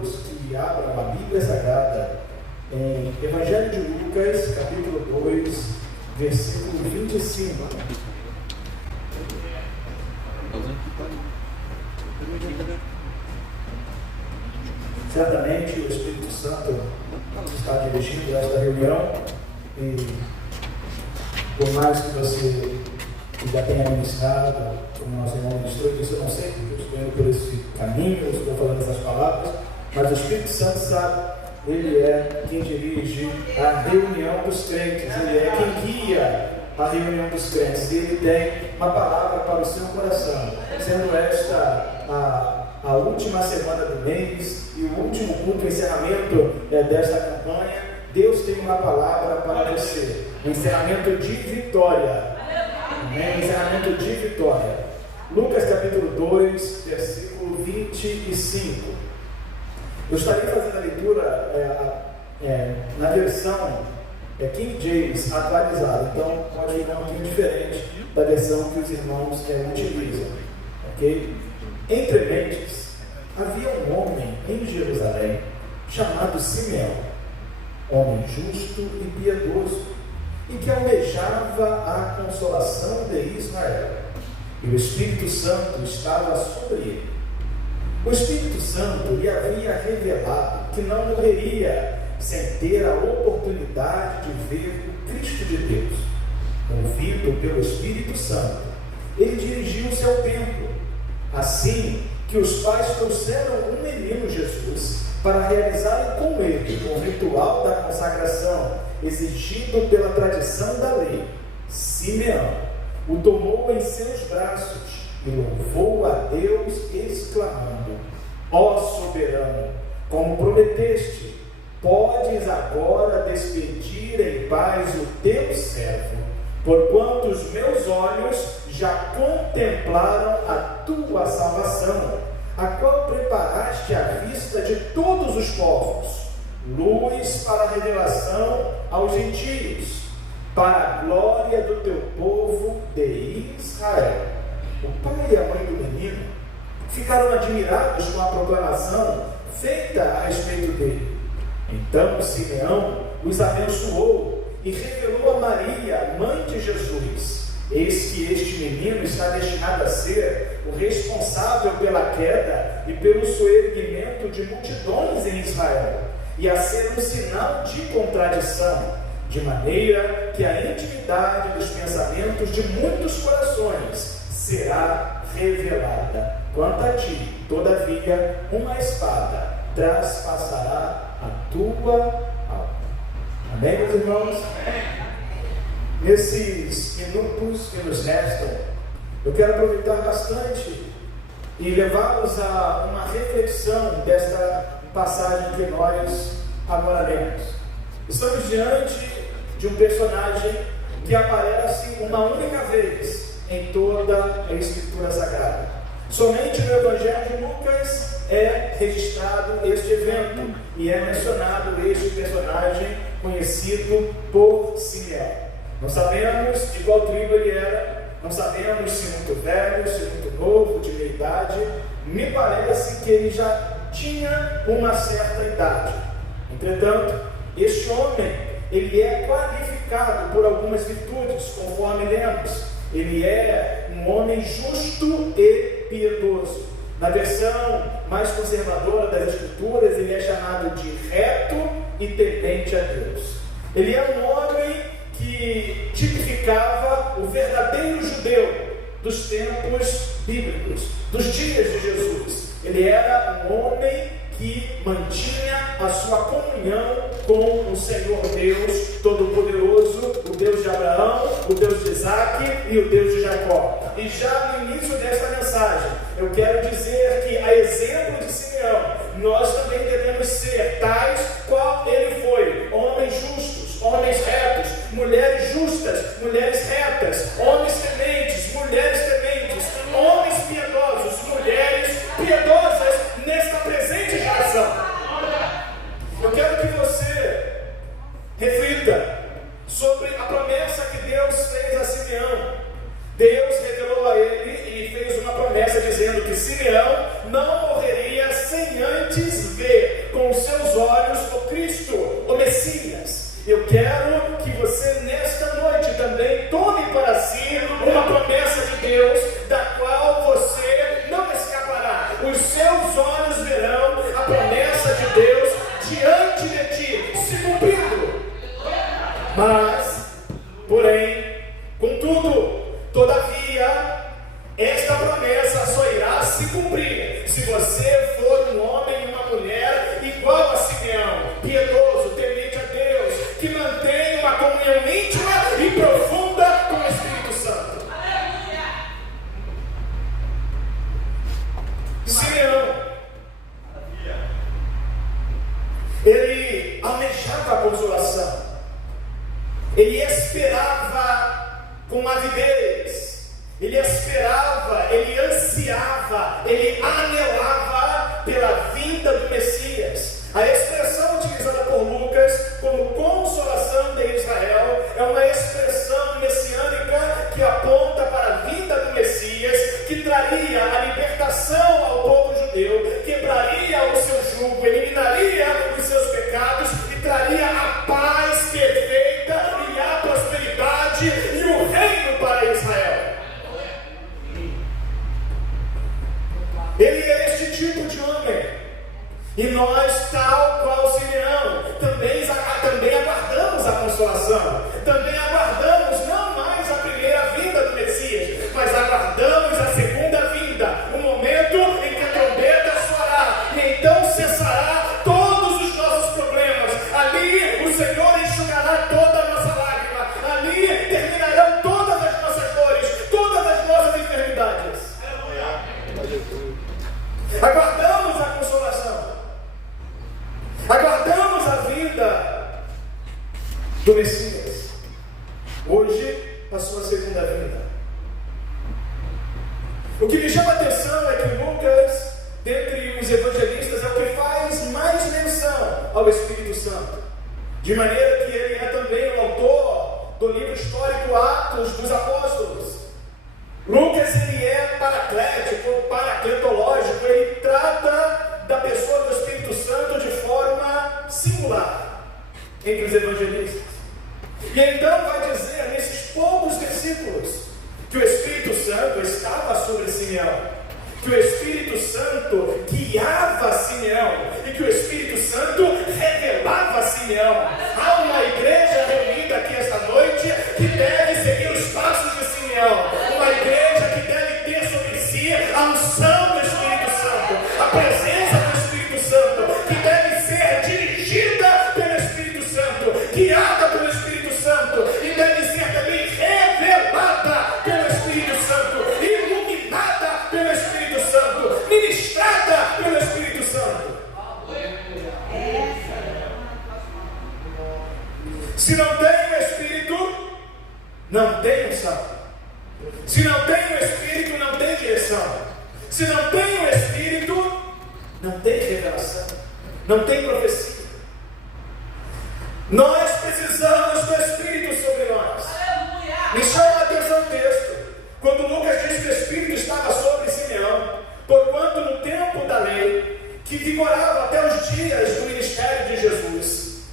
todos que abram a Bíblia Sagrada em Evangelho de Lucas, capítulo 2, versículo 25. Certamente o Espírito Santo está dirigindo esta reunião e por mais que você já tenha ministrado, como nosso irmão ministrou, isso eu não sei, porque eu estou indo por esse caminho, eu estou falando essas palavras, mas o Espírito Santo sabe, ele é quem dirige a reunião dos crentes, ele é quem guia a reunião dos crentes, e ele tem uma palavra para o seu coração, sendo esta a última semana do mês e o último culto, o encerramento desta campanha. Deus tem uma palavra para você, um encerramento de vitória, um encerramento de vitória. Lucas capítulo 2, versículo 25. Eu estarei fazendo a leitura na versão King James atualizada, então pode ficar um pouquinho diferente da versão que os irmãos utilizam, ok? Entre mentes, havia um homem em Jerusalém chamado Simeão, homem justo e piedoso, e que almejava a consolação de Israel, e o Espírito Santo estava sobre ele. O Espírito Santo lhe havia revelado que não morreria sem ter a oportunidade de ver o Cristo de Deus. Movido pelo Espírito Santo, ele dirigiu-se ao templo, assim que os pais trouxeram o menino Jesus para realizarem com ele o ritual da consagração exigido pela tradição da lei. Simeão o tomou em seus braços e louvou a Deus, exclamando: ó soberano, como prometeste, podes agora despedir em paz o teu servo, porquanto os meus olhos já contemplaram a tua salvação, a qual preparaste à vista de todos os povos, luz para a revelação aos gentios, para a glória do teu povo de Israel. O pai e a mãe do menino ficaram admirados com a proclamação feita a respeito dele. Então Simeão os abençoou e revelou a Maria, mãe de Jesus: eis que este menino está destinado a ser o responsável pela queda e pelo soerguimento de multidões em Israel, e a ser um sinal de contradição, de maneira que a intimidade dos pensamentos de muitos corações será revelada. Quanto a ti, todavia, uma espada traspassará a tua alma. Amém, meus irmãos? Nesses minutos que nos restam, eu quero aproveitar bastante e levá-los a uma reflexão desta passagem que nós agora lemos. Estamos diante de um personagem que aparece uma única vez em toda a Escritura Sagrada. Somente no Evangelho de Lucas é registrado este evento e é mencionado este personagem conhecido por Simeão. Não sabemos de qual tribo ele era, não sabemos se muito velho, se muito novo, de meia idade. Me parece que ele já tinha uma certa idade. Entretanto, este homem, ele é qualificado por algumas virtudes, conforme lemos. Ele é um homem justo e piedoso. Na versão mais conservadora das Escrituras, ele é chamado de reto e temente a Deus. Ele é um homem que tipificava o verdadeiro judeu dos tempos bíblicos, dos dias de Jesus. Ele era um homem que mantinha a sua comunhão com o Senhor Deus Todo-Poderoso, o Deus de Abraão, o Deus de Isaac e o Deus de Jacó. E já no início desta mensagem, eu quero dizer que, a exemplo de Simeão, nós também devemos ser tais qual ele foi: homens justos, homens retos, mulheres justas, mulheres retas, homens tementes, mulheres tementes, homens piedosos, mulheres piedosas nesta presente geração. Eu quero que você reflita sobre a promessa que Deus fez a Simeão. Deus revelou a ele e fez uma promessa dizendo que Simeão não morreria Ele almejava a consolação, ele esperava com avidez, ele esperava, ele ansiava, ele anelava pela vinda do Messias. A expressão utilizada por Lucas como consolação de Israel é uma expressão messiânica que aponta para a vinda do Messias, que traria a libertação ao povo judeu, quebraria o seu jugo, eliminaria os seus pecados e traria a paz perfeita e a prosperidade e o reino para Israel. Ele é este tipo de homem. E nós, tal qual Simeão, também aguardamos a consolação. Também aguardamos não mais a primeira vinda do Messias, mas aguardamos a segunda vinda, o momento em que a trombeta soará, e então cessará todos os nossos problemas. Ali o Senhor enxugará toda a nossa lágrima. Ali terminarão todas as nossas dores, todas as nossas enfermidades. Aguardamos a consolação. Aguardamos a vinda do Messias. Hoje, a sua segunda vinda. O que me chama a atenção é que Lucas, dentre os evangelistas, é o que faz mais menção ao Espírito Santo. De maneira que ele é também o autor do livro histórico Atos dos Apóstolos. Lucas, ele é paraclético, paracletológico, ele trata da pessoa do Espírito Santo de forma singular entre os evangelistas. E então vai dizer nesses poucos versículos que o Espírito Santo estava sobre Simeão, que o Espírito Santo guiava Simeão e que o Espírito Santo revelava Simeão. Há uma igreja reunida aqui esta noite que deve seguir os passos de Simeão, uma igreja que deve ter sobre si a unção do Espírito Santo, a presença do Espírito Santo, que deve ser dirigida pelo Espírito Santo, guiada pelo Espírito Santo, e deve ser também revelada pelo Espírito Santo, iluminada pelo Espírito Santo, ministrada pelo Espírito Santo. Se não tem o Espírito, não tem unção. Se não tem o Espírito, não tem direção. Se não tem o Espírito, não tem revelação, não tem profecia. Nós precisamos do Espírito sobre nós. Me chama a atenção o texto, quando Lucas diz que o Espírito estava sobre Simeão, porquanto no tempo da lei, que vigorava até os dias do ministério de Jesus,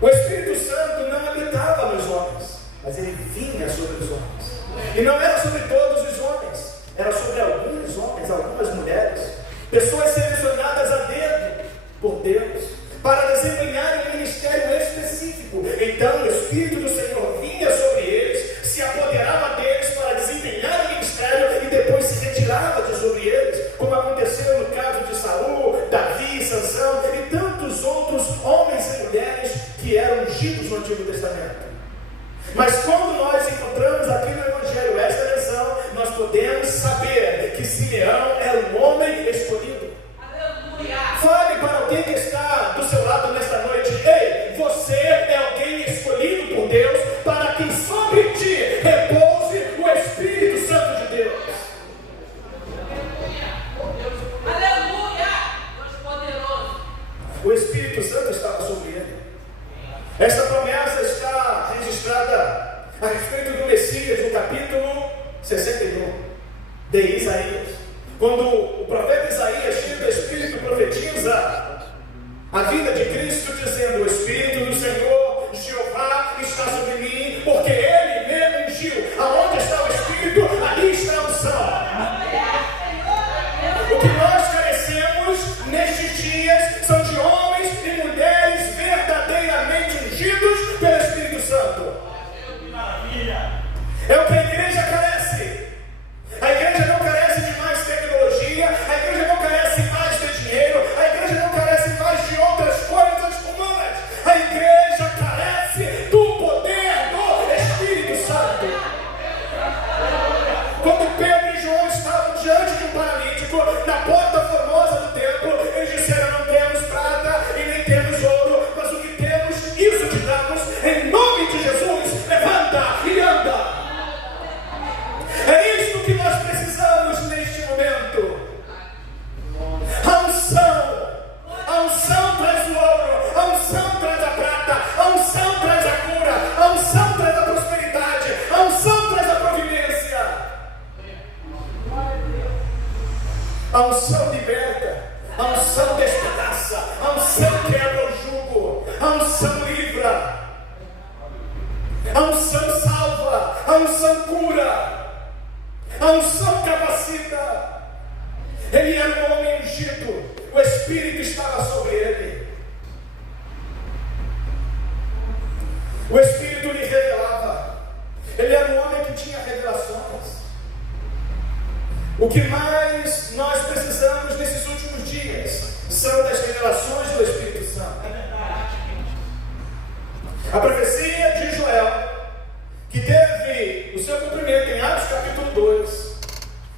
o Espírito Santo não habitava nos homens, mas ele vinha sobre os homens. E não era sobre todos os homens, era sobre alguns homens, algumas mulheres, pessoas selecionadas a dedo por Deus, para desempenhar um ministério específico. Então o Espírito do Senhor vinha sobre eles, se apoderava deles para desempenhar o ministério e depois se retirava de sobre eles, como aconteceu no caso de Saul, Davi, Sansão e tantos outros homens e mulheres que eram ungidos no Antigo Testamento. Mas quando nós encontramos aqui no Evangelho esta menção, nós podemos saber que Simeão era um homem escolhido. Aleluia. Fale para alguém que está do seu lado nesta noite: ei, você é alguém escolhido por Deus, para que sobre ti repouse o Espírito Santo de Deus. Aleluia. Deus poderoso. O Espírito Santo estava sobre ele. Esta promessa está registrada a respeito do Messias no capítulo 61 de Isaías, quando o profeta Isaías, cheio do Espírito, profetiza a vida de Cristo, dizendo: o Espírito do Senhor, Jeová, está sobre mim, porque Ele me ungiu. Aonde está o Espírito, ali está a unção. O que nós carecemos nestes dias são de homens e mulheres verdadeiramente ungidos pelo Espírito Santo. É o que a igreja carece. A igreja não carece de mais tecnologia, a igreja não carece mais de dinheiro, a igreja não carece mais de outras coisas humanas. A igreja carece do poder do Espírito Santo. Quando Pedro e João estavam diante de um paralítico, na porta formosa do templo, eles disseram: não temos prata e nem temos Espírito estava sobre ele. O Espírito lhe revelava. Ele era um homem que tinha revelações. O que mais nós precisamos nesses últimos dias são das revelações do Espírito Santo. A profecia de Joel, que teve o seu cumprimento em Atos capítulo 2,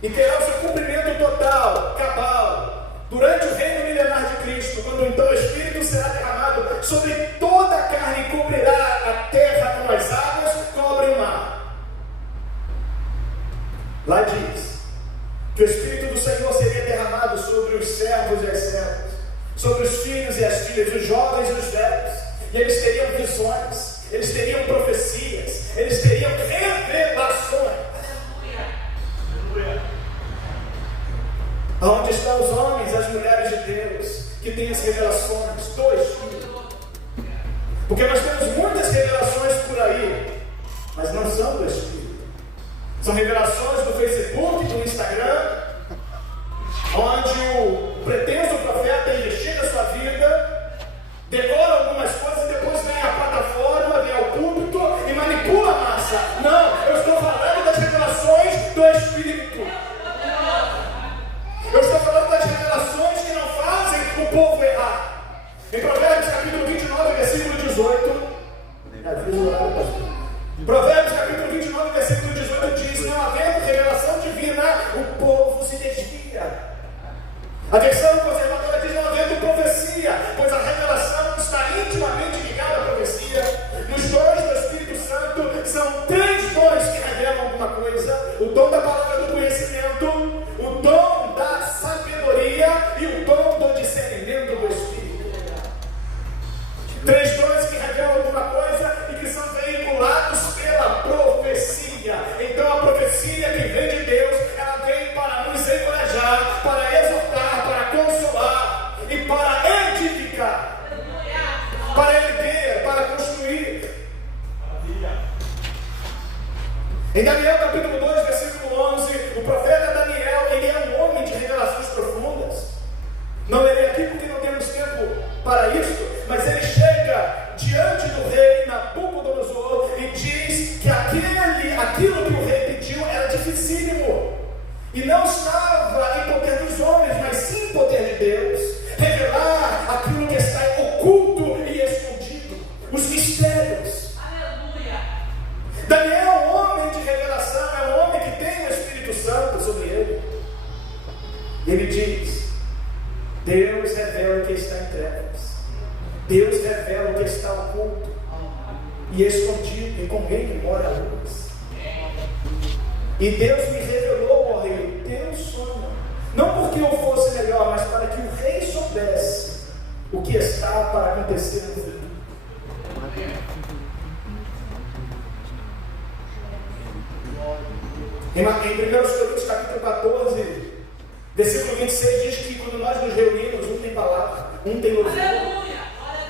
e terá o seu cumprimento total, cabal, durante o reino milenar de Cristo, quando então o Espírito será derramado sobre toda a carne e cobrirá a terra como as águas cobrem o mar. Lá diz que o Espírito do Senhor seria derramado sobre os servos e as servas, sobre os filhos e as filhas, os jovens e os velhos, e eles teriam visões, eles teriam profecias, eles teriam revelações. Onde estão os homens, as mulheres de Deus, que têm as revelações do Espírito? Porque nós temos muitas revelações por aí, mas não são do Espírito. São revelações do Facebook, do Instagram, onde o pretenso profeta investiga a sua vida, decora algumas coisas e depois vem à plataforma, vem ao púlpito e manipula a massa. Não, eu estou falando das revelações do Espírito. Eu estou falando das revelações que não fazem o povo errar. Em Provérbios capítulo 29, versículo 18, Provérbios capítulo 29, versículo 18 diz: não havendo revelação divina, o povo se desvia. A versão conservadora diz: não havendo profecia, pois a revelação está intimamente ligada à profecia. Nos dons do Espírito Santo são 3 dons que revelam alguma coisa: o dom da palavra do conhecimento, o dom da sabedoria e o dom do discernimento do Espírito. 3 dons que revelam alguma coisa e que são veiculados pela profecia. Então a profecia que vem de Deus, ela vem para nos encorajar, para exortar, para consolar e para edificar, para erguer, para construir. Em Daniel capítulo 2, versículo 11, o profeta Daniel, ele é um homem de revelações profundas. Não lerei aqui porque não temos tempo para isso, mas ele chega diante do rei Nabucodonosor e diz que aquilo que o rei pediu era dificílimo e não estava em poder dos homens, mas sim em poder de Deus. Revelar aquilo que está oculto e escondido, os mistérios. Aleluia. Daniel é um homem de revelação, é um homem que tem o Espírito Santo sobre ele. Ele diz: Deus revela o que está em trevas, Deus revela o que está oculto e escondido, e com ele mora a luz. E Deus me revelou, ó rei, teu sonho, não porque eu fosse melhor, mas para que o rei soubesse o que está para acontecer no futuro. Em 1 Coríntios capítulo 14, versículo 26 diz que quando nós nos reunimos, um tem palavra, um tem louvor,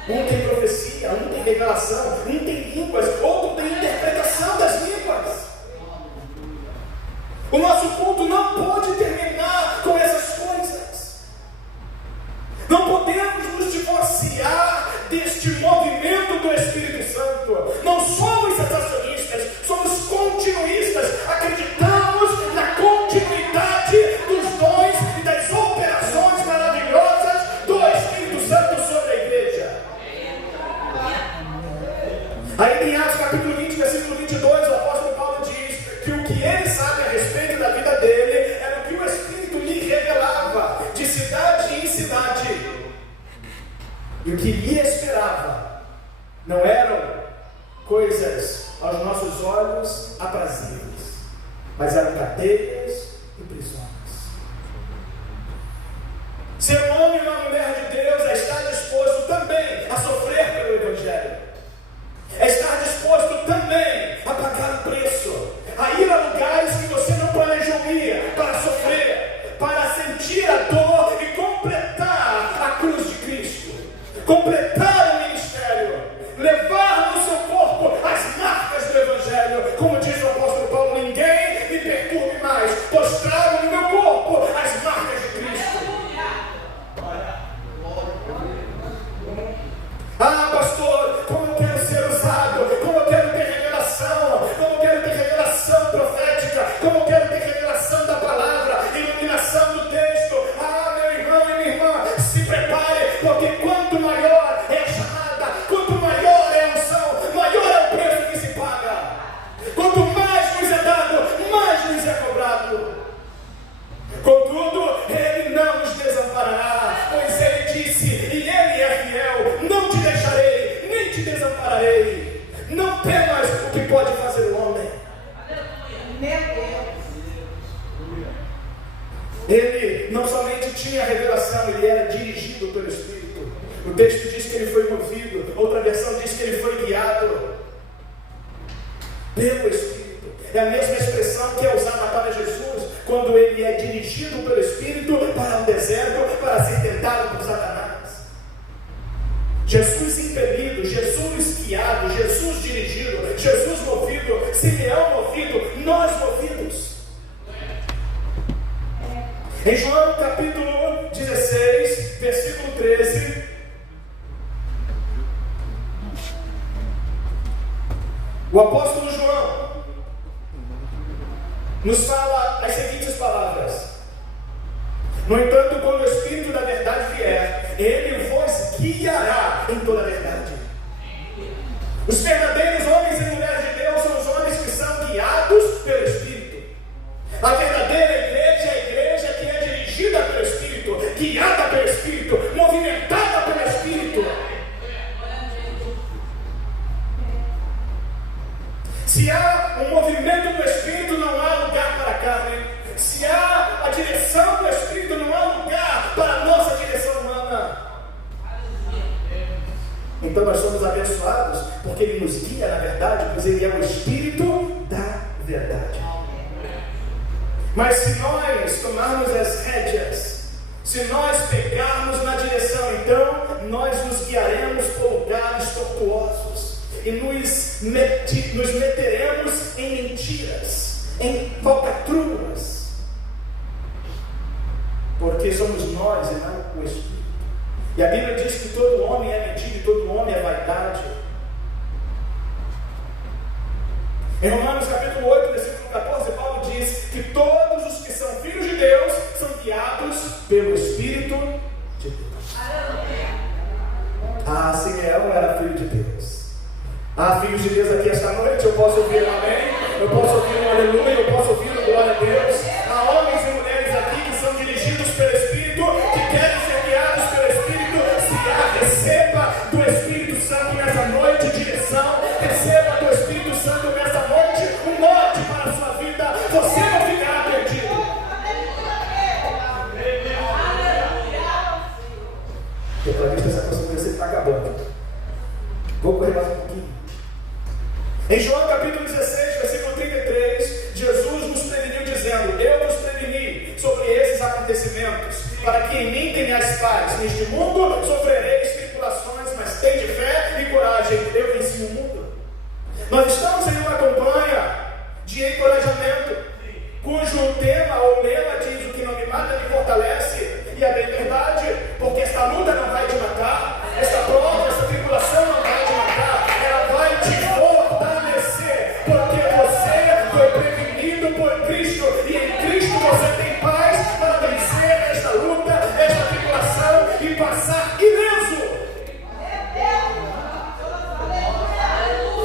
um tem profecia, um tem revelação, um tem línguas, outro tem interpretação das línguas. O nosso culto não pode terminar com essas coisas. Não podemos nos divorciar deste movimento do Espírito Santo. Não somos cessacionistas, somos continuistas. Acreditamos na continuidade dos dons e das operações maravilhosas do Espírito Santo sobre a igreja. Aí em Atos capítulo 20, versículo 22, o apóstolo Paulo diz que o que ele sabe a respeito da vida dele era o que o Espírito lhe revelava de cidade em cidade. E o que lhe esperava não eram coisas aos nossos olhos aprazíveis, mas eram cadeias e prisões. Ser um homem e uma mulher de Deus é estar disposto também a sofrer pelo Evangelho, é estar disposto também a pagar o preço, a ir a lugares que você não planejou ir, para sofrer, para sentir a dor e completar a cruz de Cristo, completar o ministério, levar no seu corpo as marcas do Evangelho, como diz o apóstolo Paulo: ninguém me perturbe mais, pois trago no meu corpo as marcas de Cristo. farei. Não temas o que pode fazer o homem. Meu Deus. Ele não somente tinha a revelação, ele era dirigido pelo Espírito. O texto diz que ele foi movido, outra versão diz que ele foi guiado pelo Espírito. É a mesma expressão que é usada para Jesus, quando ele é dirigido pelo Espírito para o deserto, para ser tentado por Satanás. Jesus impelido, Jesus guiado, Jesus dirigido, Jesus movido, Simeão movido, nós movidos. Em João capítulo 16, versículo 13, o apóstolo João nos fala as seguintes palavras: no entanto, quando o Espírito da verdade vier, ele vos guiará em toda a verdade. Os verdadeiros homens e mulheres de Deus são os homens que são guiados pelo Espírito. A verdadeira igreja é a igreja que é dirigida pelo Espírito, guiada pelo Espírito, movimentada pelo Espírito. Se há um movimento do Espírito, não há lugar para a carne. Se há a direção do Espírito, não há lugar para a nossa direção humana. Então nós somos abençoados, porque Ele nos guia na verdade, pois Ele é o Espírito da verdade. Mas se nós tomarmos as rédeas, se nós pegarmos na direção, então nós nos guiaremos por lugares tortuosos e nos meteremos em mentiras, em falcatruas, porque somos nós e não o Espírito. E a Bíblia diz que todo homem é mentira e todo homem é vaidade. Em Romanos capítulo 8, versículo 14, Paulo diz que todos os que são filhos de Deus são guiados pelo Espírito de Deus. Ah, Simeão era filho de Deus. Ah, filhos de Deus aqui esta noite, eu posso ouvir um amém, eu posso ouvir um aleluia, eu posso ouvir um glória a Deus. Há homens e mulheres aqui que são dirigidos pelo Espírito, que querem ser guiados pelo Espírito. Receba do Espírito Santo nessa noite direção, receba do Espírito Santo nessa noite um norte para a sua vida. Você não ficará perdido. Porque para mim essa consequência está acabando. Vou correr mais um pouquinho. Em João capítulo 16, versículo 33, Jesus nos preveniu dizendo: eu vos preveni sobre esses acontecimentos, para que em mim tenhais paz. Neste mundo sofrereis tribulações, mas tende fé e coragem, eu venci o mundo. Nós estamos em uma campanha de encorajamento, cujo tema ou lema diz: o que não me mata me fortalece. E a bem verdade, porque esta luta não vai te matar, esta prova, esta tribulação não vai te matar, ela vai te fortalecer, porque você foi prevenido por Cristo, e em Cristo você tem paz para vencer esta luta, esta tribulação e passar ileso.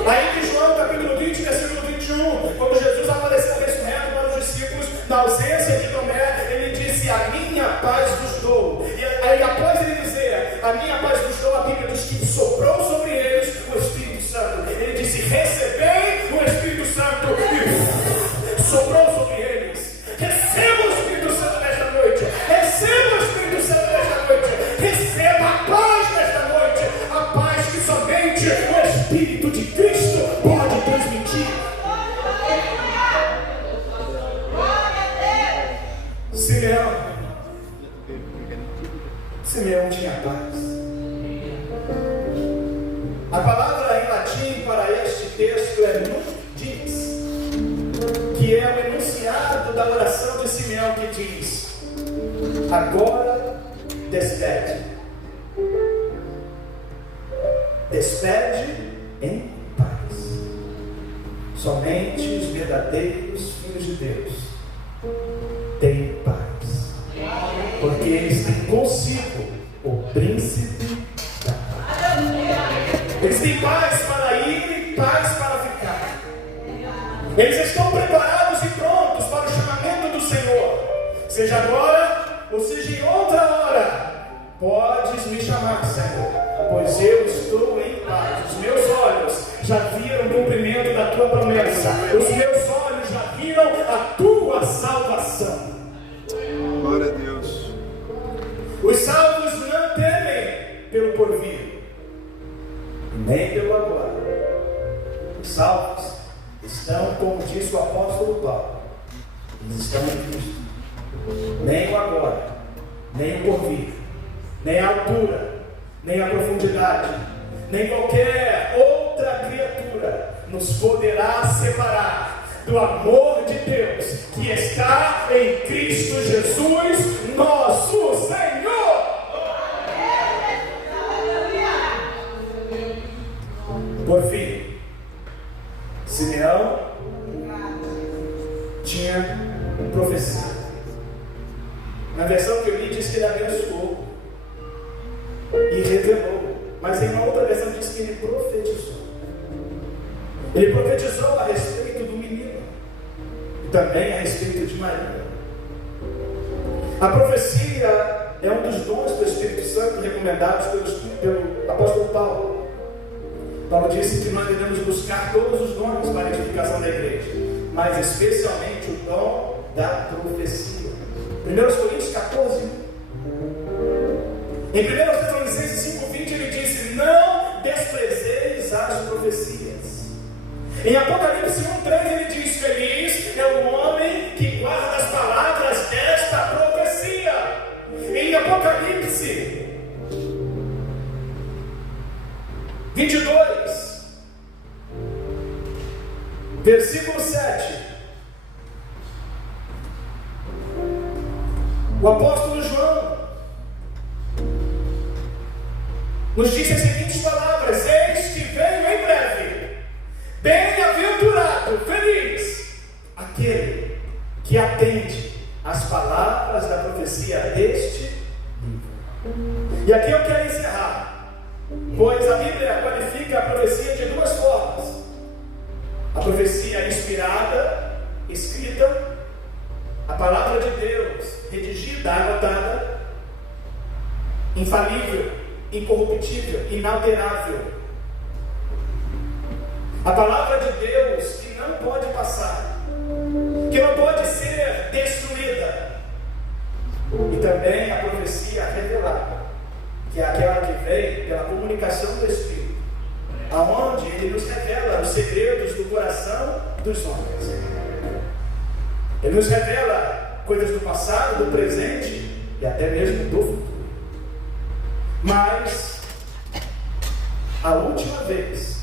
Aí em João capítulo 20, versículo 21, quando Jesus apareceu ressurreto para os discípulos, na ausência de Tomé, ele disse: a minha paz vos dou. E aí após ele dizer, a minha paz vos dou, a Bíblia diz que soprou sobre eles o Espírito Santo. Ele disse: recebei o Espírito Santo, e soprou sobre eles. Receba o Espírito Santo nesta noite, receba o Espírito Santo nesta noite, receba a paz nesta noite, a paz que somente o Espírito de Cristo pode transmitir. Simeão tinha paz. A palavra em latim para este texto é nunc dies, que é o enunciado da oração de Simeão, que diz: agora despede. Despede em paz. Somente os verdadeiros filhos de Deus têm paz, porque eles têm consigo o príncipe da paz. Eles têm paz para ir e paz para ficar. Eles estão preparados e prontos para o chamamento do Senhor, seja agora ou seja em outra hora. Podes me chamar, Senhor, pois eu estou em paz. Os meus olhos pelo porvir, nem pelo agora. Os salvos estão, como disse o apóstolo Paulo, eles estão em Cristo. Nem o agora, nem o porvir, nem a altura, nem a profundidade, nem qualquer outra criatura nos poderá separar do amor de Deus que está em Cristo Jesus, nosso Senhor. Por fim, Simeão tinha profecia. Na versão que eu li diz que ele abençoou e revelou, mas em uma outra versão diz que ele profetizou. Ele profetizou a respeito do menino e também a respeito de Maria. A profecia é um dos dons do Espírito Santo recomendados pelo apóstolo Paulo. Paulo disse que nós devemos buscar todos os dons para a edificação da igreja, mas especialmente o dom da profecia. 1 Coríntios 14. Em 1 Tessalonicenses 5,20 ele disse: não desprezeis as profecias. Em Apocalipse 1,3 ele diz: feliz é o homem que guarda as palavras desta profecia. Em Apocalipse 22, versículo 7, o apóstolo João nos diz as seguintes palavras: eis que venho em breve, bem-aventurado, feliz aquele que atende às palavras da profecia deste livro. E aqui eu quero encerrar, pois a Bíblia qualifica a profecia de duas formas: a profecia inspirada, escrita, a palavra de Deus, redigida, anotada, infalível, incorruptível, inalterável. A palavra de Deus que não pode passar, que não pode ser destruída. E também a profecia revelada, que é aquela que vem pela comunicação do Espírito, aonde ele nos revela os segredos do coração dos homens. Ele nos revela coisas do passado, do presente e até mesmo do futuro. Mas a última vez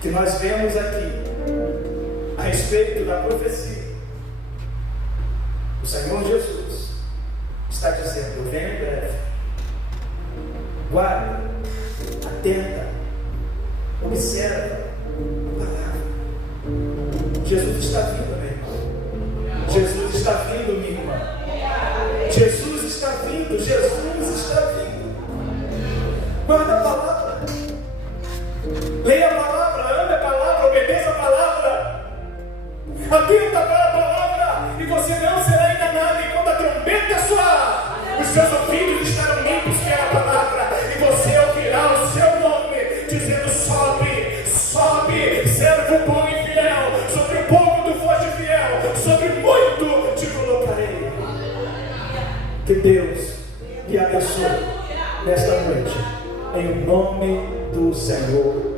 que nós vemos aqui a respeito da profecia, o Senhor Jesus está dizendo: eu venho em breve. Guarda, atenta, observa a palavra. Jesus está vindo, meu irmão. Jesus está vindo, minha irmã. Jesus está vindo, Jesus está vindo. Guarda a palavra, leia a palavra, ame a palavra, obedeça a palavra, atenta para a palavra, e você não será enganado enquanto a trombeta soar. Os seus ouvidos estarão limpos pela palavra, e você ouvirá o seu nome dizendo: sobe, sobe, servo bom e fiel, sobre o pouco tu foste fiel, sobre muito te colocarei. Que Deus lhe abençoe nesta noite, em nome do Senhor